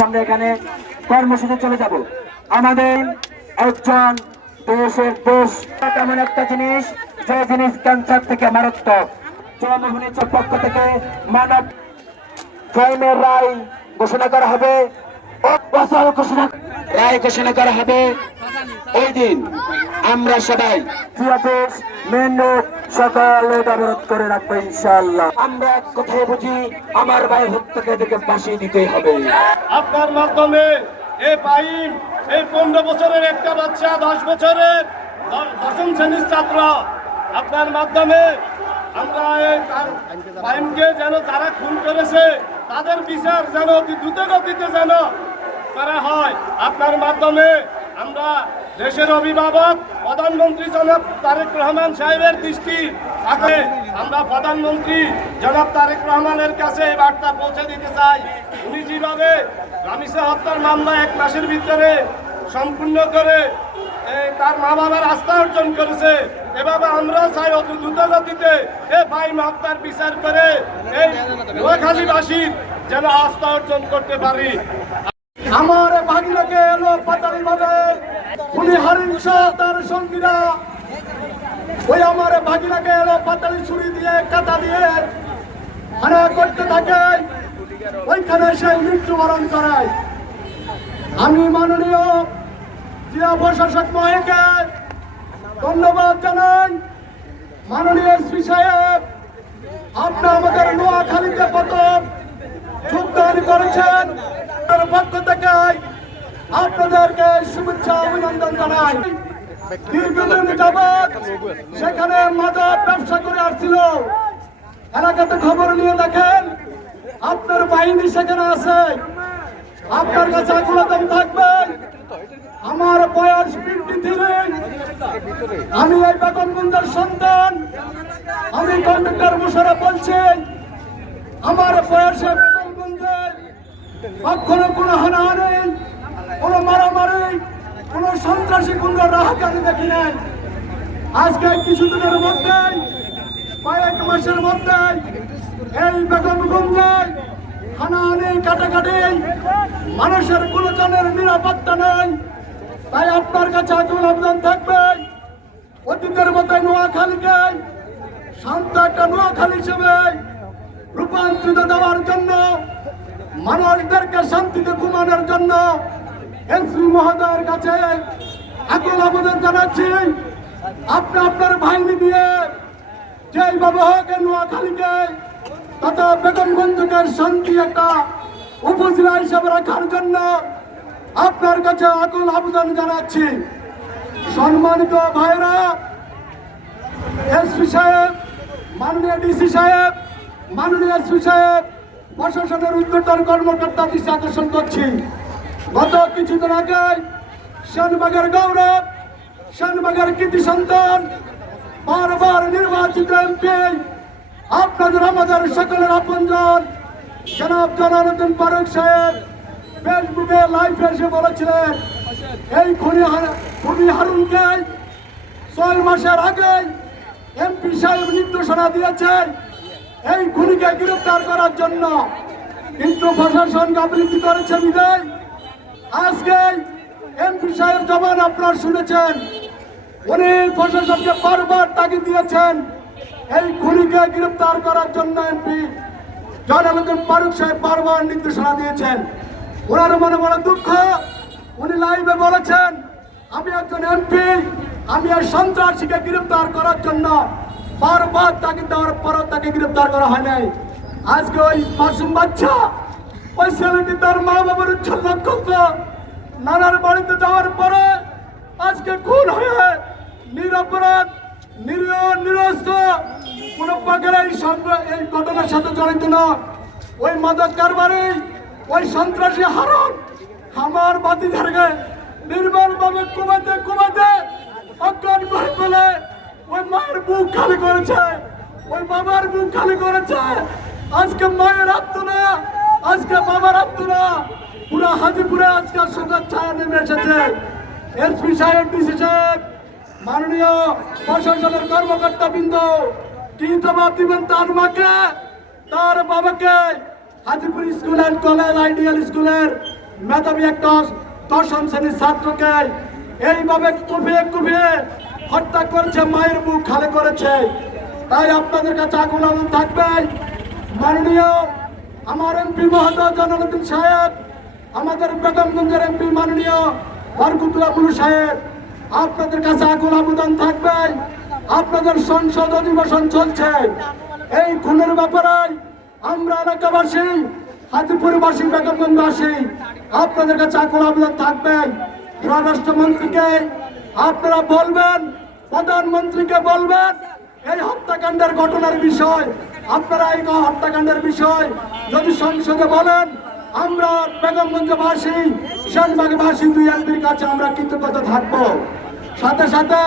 সামনে এখানে কর্মসূচি চলে যাব। আমাদের একজন দেশের দোষ এমন একটা জিনিস যে জিনিস ক্যান্সার থেকে মারাত্মক। জনমোহনীর পক্ষ থেকে মানব জয়মের রায় ঘোষণা করা হবে, রায় ঘোষণা করা হবে। ওই দিন আমরা সবাই মেন রোড সকালে অবরোধ করে রাখবো ইনশাআল্লাহ। আমরা এক কথায় বুঝি, আমার ভাই হত্যাকে দেখে ফাঁসি দিতে হবে। আপনার মাধ্যমে এই বাইন, এই 15 বছরের একটা বাচ্চা, 10 বছরের 10ম শ্রেণীর ছাত্র, আপনার মাধ্যমে আমরা এই বাইনকে যেন যারা খুন করেছে তাদের বিচার যেন অতি দ্রুত গতিতে যেন করা হয়। আপনার মাধ্যমে আমরা দেশের অভিভাবক প্রধানমন্ত্রী জনাব তারেক রহমান সাহেবের দৃষ্টি আগে আমরা প্রধানমন্ত্রী জনাব তারেক রহমানের কাছে এই বার্তা পৌঁছে দিতে চাই। উনি যেভাবে রামিসা হত্যার মামলা 1 মাসের ভিতরে সম্পূর্ণ করে তার মা বাবার আস্থা অর্জন করেছে, এভাবে আমরা চাই অতি দ্রুত গতিতে এই বাইন হত্যার বিচার করে এই নোয়াখালীবাসীর যেন আস্থা অর্জন করতে পারি। আমার ভাগিনাকে এলো পাতালি ভাবে উনি হরিংস তার সঙ্গীরা ওই আমার ভাগিনাকে এলো পাতালি ছুরি দিয়ে কাটা দিয়ে হানা করতে থাকে, ওইখানে সেই মৃত্যুবরণ করায়। আমি মাননীয় জেলা প্রশাসক মহোদয়কে ধন্যবাদ জানাই। মাননীয় এসপি সাহেব, আপনি আমাদের নোয়াখালীতে প্রথম যোগদান করেছেন, তার পক্ষ থেকে আপনাদেরকে শুভেচ্ছা অভিনন্দন জানাই। দীর্ঘদিন যাবৎ সেখানে মাদক ব্যবসা করে আসছিল, এলাকাতে খবর নিয়ে দেখেন আপনার বাহিনী সেখানে আছে, আপনার কাছে আকুলতাম থাকবে। আমার বয়স 53, আমি এই বেগমগঞ্জের সন্তান। আমি কন্ডাক্টর মুশারফ বলছি, আমার বয়সে বেগমগঞ্জে কখনো কোনো হানাহানি, কোনো মারামারি, কোনো সন্ত্রাসী গুন্ডার রাহাজানি দেখি নাই। আজকে কিছুদিনের মধ্যেই, কয়েক মাসের মধ্যেই এই বেগমগঞ্জে হানাহানি, কাটাকাটি, মানুষের কোনো জনের নিরাপত্তা নেই। তাই আপনার কাছে আকুল আবেদন থাকবে, অতীতের মতো নোয়াখালীকে শান্ত একটা নোয়াখালী হিসেবে রূপান্তরিত দেওয়ার জন্য, মানুষদেরকে শান্তিতে ঘুমানোর জন্য এসপি মহোদয়ের কাছে আকুল আবেদন জানাচ্ছি। আপনি আপনার বাহিনী দিয়ে যেইভাবে হোক নোয়াখালীকে তথা বেগমগঞ্জকে শান্তি একটা উপজেলা হিসেবে রাখার জন্য আপনার কাছে আকুল আবেদন জানাচ্ছি। সম্মানিত ভাইরা, এসপি সাহেব, মাননীয় ডিসি সাহেব, মাননীয় এসপি সাহেব, প্রশাসনের উদ্যোক্তার কর্মকর্তা দৃষ্টি আকর্ষণ করছি। গত কিছুদিন আগে শানবাগের গৌরব, শানবাগের কৃতি সন্তান, বারবার নির্বাচিত এমপি, আপনাদের আমাদের সকলের আপনজন জনাব জলালউদ্দিন ফারুক সাহেব ফেসবুকে লাইভে এসে বলেছিলেন এই খুনি হারুনকে 6 মাসের আগে এমপি সাহেব নির্দেশনা দিয়েছেন এই খুনিকে গ্রেফতার করার জন্য, কিন্তু প্রশাসন গাফিলতি করেছে বিদায় আজকে এমপি সাহেব জবান আপনারা শুনেছেন। উনি প্রশাসনকে বারবার তাগিদ দিয়েছেন এই খুনিকে গ্রেফতার করার জন্য। এমপি জলালউদ্দিন ফারুক সাহেব বারবার নির্দেশনা দিয়েছেন। ওনার মনে মনে দুঃখ, উনি লাইভে বলেছেন আমি একজন এমপি, আমি এই সন্ত্রাসীকে গ্রেফতার করার জন্য বারবার তাগিদ দেওয়ার পরও তাকে গ্রেফতার করা হয় নাই। আজকে ওই মাসুম বাচ্চা, ওই ছেলেটি তার মা বাবার উচ্ছন্ন নানার বাড়িতে যাওয়ার পরে আজকে খুন হয়ে নিরপরাধ, নিরীহ, নিরস্ত্র কোনো প্রকার এই ঘটনার সাথে জড়িত না। ওই মাদক কারবারি, ওই সন্ত্রাসী হারুন আমার বাতিদারকে নির্মলভাবে কুমাতে কুমাতে অজ্ঞান করে ফেলে ওই মায়ের বুক খালি করেছে, ওই বাবার বুক খালি করেছে। আজকে মায়ের আত্মনা, আজকে বাবার আত্মনা, পুরো হাজিপুরে আজকে শোকের ছায়া নেমে এসেছে। এসপি সাহেব, ডিসি সাহেব, মাননীয় প্রশাসনের কর্মকর্তা বৃন্দ কি জবাব দিবেন তার মাকে, তার বাবাকে? Hajipur school and college ideal স্কুলের মেধাবী একটা 10ম শ্রেণীর ছাত্রকে এইভাবে কুপিয়ে কুপিয়ে হত্যা করেছে, মায়ের মুখ খালি করেছে। তাই আপনাদের কাছে আগুন আগুন থাকবে। মাননীয় আমার এমপি মহোদয় জনালুদ্দিন সাহেব, আমাদের বেগমগঞ্জের এমপি মাননীয় বরকতুল্লাহ বুলু সাহেব, আপনাদের কাছে আকুল আবেদন থাকবে। আপনাদের সংসদ অধিবেশন চলছে, এই খুনের ব্যাপারে আমরা এলাকাবাসী, হাজিপুরবাসী, বেগমগঞ্জবাসী আপনাদের কাছে আকুল আবেদন থাকবে। স্বরাষ্ট্রমন্ত্রীকে আপনারা বলবেন, প্রধানমন্ত্রীকে বলবেন, এই হত্যাকাণ্ডের ঘটনার বিষয়, আপনারা এই হত্যাকাণ্ডের বিষয় যদি সংসদে বলেন, আমরা বেগমগঞ্জবাসী, শাহবাগবাসী দুই এমপির কাছে আমরা কৃতজ্ঞতা থাকবো। সাথে সাথে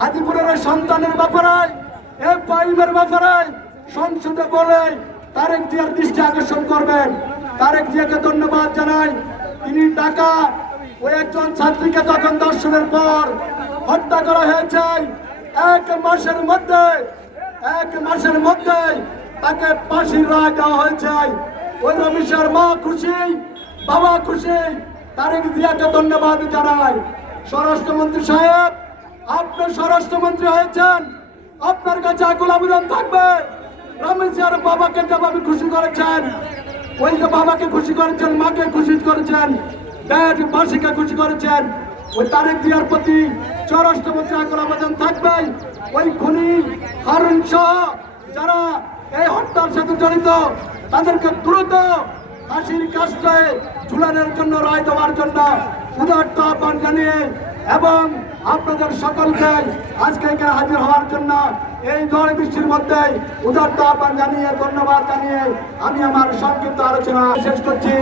হাজিপুরের সন্তানের ব্যাপারে, এই পাইমের ব্যাপারে সংসদে বলে তারেক জিয়ার দৃষ্টি আকর্ষণ করবেন। তারেক জিয়াকে ধন্যবাদ জানাই। তিনি ঢাকা ওই একজন ছাত্রীকে যখন দর্শনের পর হত্যা করা হয়েছে, এক মাসের মধ্যে তাকে ফাঁসির রায় দেওয়া হয়েছে। ওই রমেশের মা খুশি, বাবা খুশি। তারেক জিয়াকে ধন্যবাদ জানাই। স্বরাষ্ট্রমন্ত্রী সাহেব, আপনি স্বরাষ্ট্রমন্ত্রী হয়েছেন, আপনার কাছে আকুল আবেদন থাকবে। রমেশের বাবাকে যেভাবে খুশি করেছেন, ওই যে বাবাকে খুশি করেছেন, মাকে খুশি করেছেন, দেশবাসীকে খুশি করেছেন, ওই তারেক জিয়ার প্রতি স্বরাষ্ট্রমন্ত্রী আকুল আবেদন থাকবে। ওই খুনি হারুন সহ যারা এই হত্যার সাথে জড়িত তাদেরকে দ্রুত ফাঁসির কাস্টে ঝুলানোর জন্য, রায় দেওয়ার জন্য উদারত আহ্বান জানিয়ে এবং আপনাদের সকলকে আজকে এখানে হাজির হওয়ার জন্য এই ঝড় বৃষ্টির মধ্যে উদারত আহ্বান জানিয়ে, ধন্যবাদ জানিয়ে আমি আমার সংক্ষিপ্ত আলোচনা শেষ করছি।